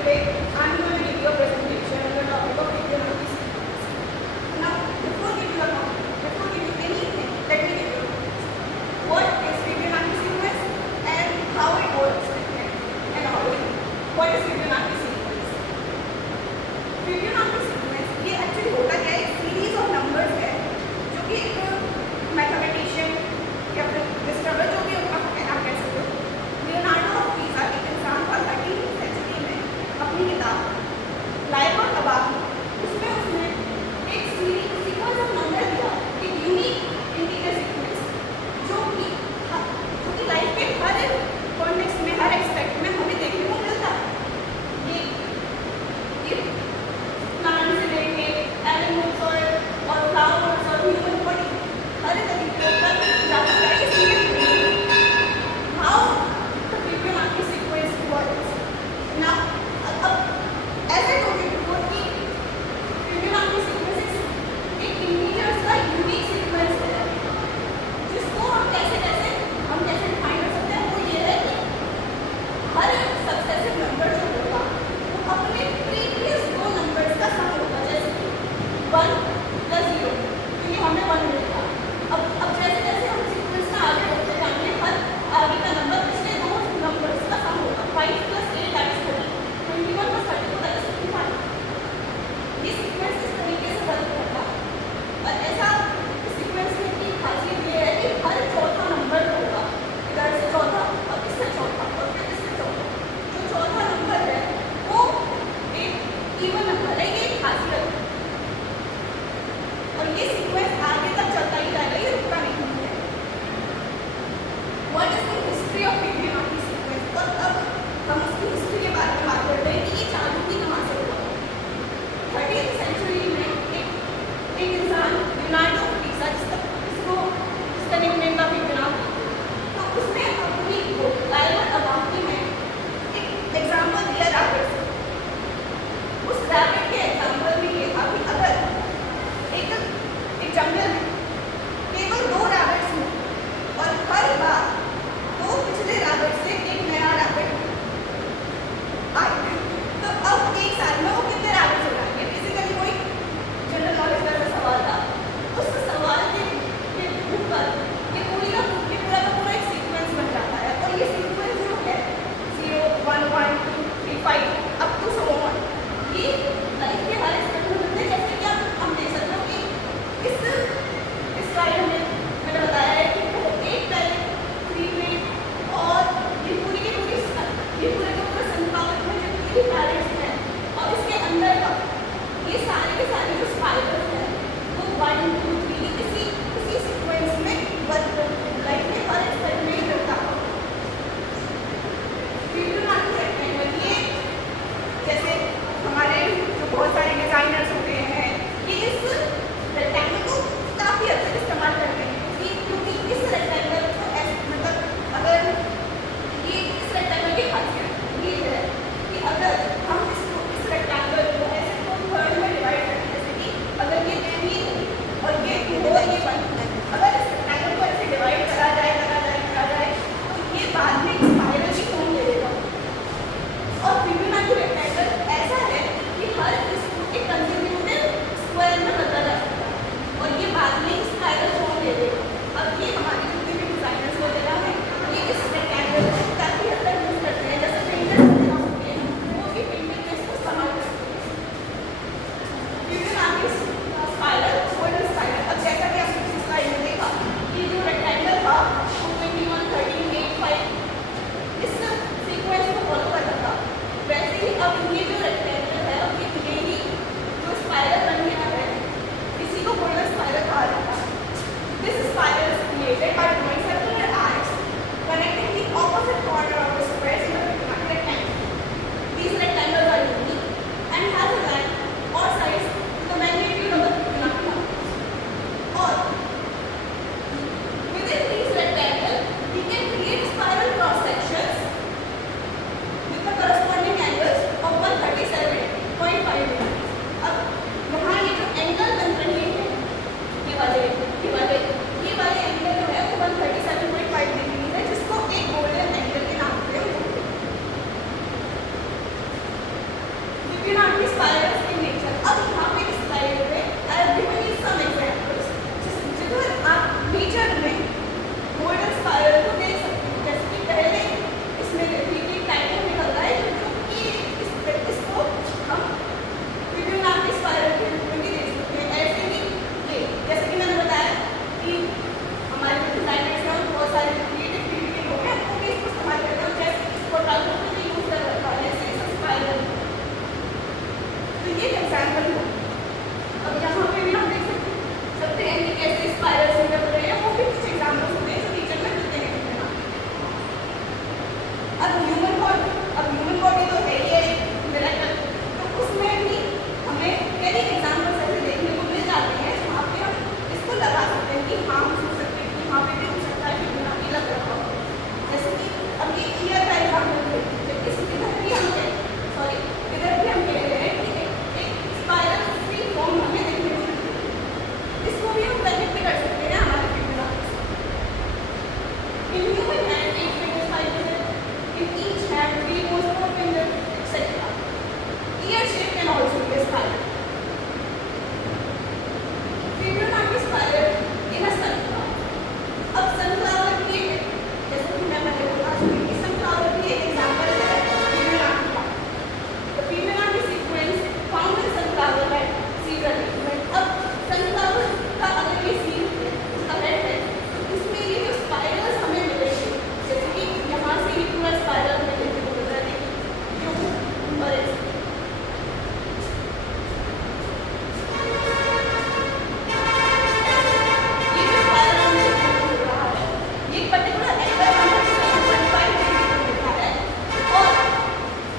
today I'm going to give you a presentation on the topic of Fibonacci sequence. Now, before giving you anything, let me give you what is Fibonacci sequence and how it works and all. What is Fibonacci sequence? Fibonacci sequence ये actually होता क्या है? Series of numbers है जो कि एक mathematician या फिर डिस्कवर जो भी आप कह सकते हो, लियोनार्डो ऑफ पिसा एक इंसान था 13वीं सेंचुरी में अपनी किताब अब ह्यूमन बॉडी तो है ये मिरेकल, तो उसमें भी हमें कई एग्जाम्पल्स ऐसे देखने को मिल जाते हैं जहाँ पे हम इसको लगा सकते हैं कि हाँ हम सोच सकते हैं कि यहाँ पे भी हो सकता है कि बिना भी लग रहा हो। जैसे कि अब ये ईयर का एग्जाम्पल है, इधर भी हम कह रहे हैं कि एक स्पाइरल फ्री फॉर्म हमें देखने को मिलती है। इसको भी हम कनेक्ट कर सकते हैं हमारे finger. In human hand, 8 fingers, 5 fingers. In each hand, 3 more 4 fingers, etc. Ear shape can also be a spiral. Fibonacci spiral in a sunflower. अब sunflower की जैसे कि मैं पहले बोला कि sunflower की एक एग्जांपल है Fibonacci का। The Fibonacci sequence found in sunflower है several different. अब sunflower का अगर ये सीन उसका हेड है, इसमें ये जो स्पाइरल्स हमें मिलेंगे, जैसे कि यहाँ से ही पूरा स्पाइरल हमें देखने को मिल रहा है और ऐसे ये जो स्पाइरल हमें देखने को मिल रहा है, ये पर्टिकुलर एंगल हमें 7.5 डिग्री पे मिल रहा है। और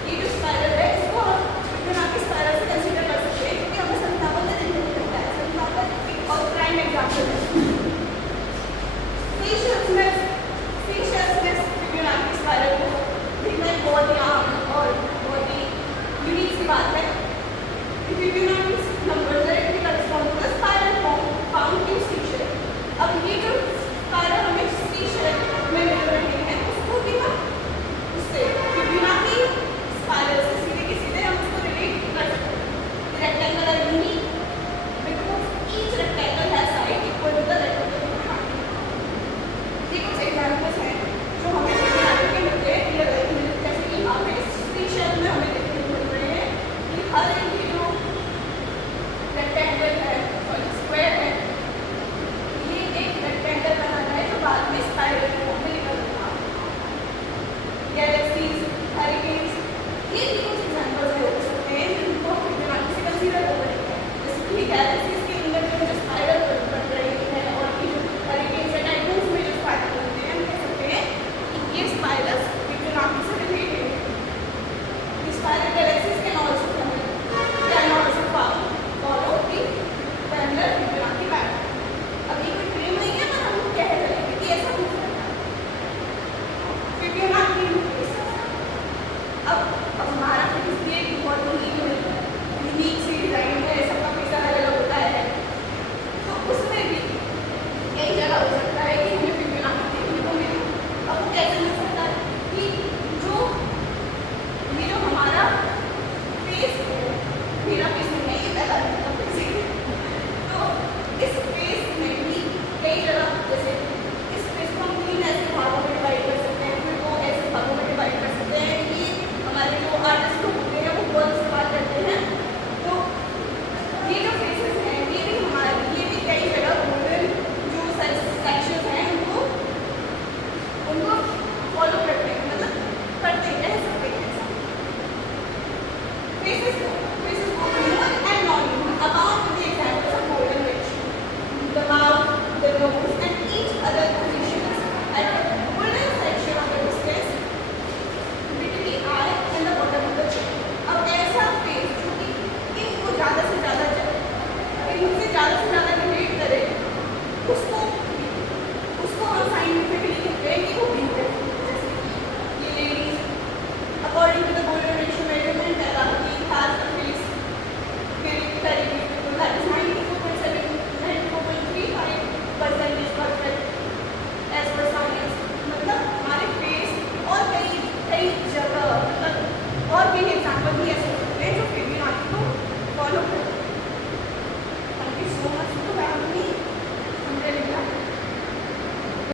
ये जो स्पाइरल है इसको हम फिबोनाची स्पाइरल से कंसीडर कर सकते हैं, क्योंकि हमें सनफ्लावर में देखने को मिलता है। सनफ्लावर एक और प्राइम एग्जाम्पल है। Seashells फिबोनाची स्पाइरल को देखना एक बहुत ही आम और बहुत ही यूनिक सी बात है। Fibonacci numbers directly correspond to the spiral form found in seashell. अब ये जो स्पाइरल हमें seashell में मिल रहे हैं, उसको भी हम उससे Fibonacci स्पाइरल से सीधे के सीधे हम उसको रिलेट कर सकते हैं। Rectangle are unique because each rectangle has side equal to the length of the Fibonacci. ये कुछ एग्जाम्पल्स हैं जो हमें फिबोनाची के मिलते हैं रियल लाइफ में, जैसे कि यहाँ पे सीशेल में हमें देखने को मिल रहे हैं कि हर एक जो रेक्टेंगल है सॉरी स्क्वायर है, ये एक रेक्टेंगल बनाना है जो बाद में स्पाइरल फॉर्म में निकल रहा है। गैलेक्सीज, हरिकेन्स, ये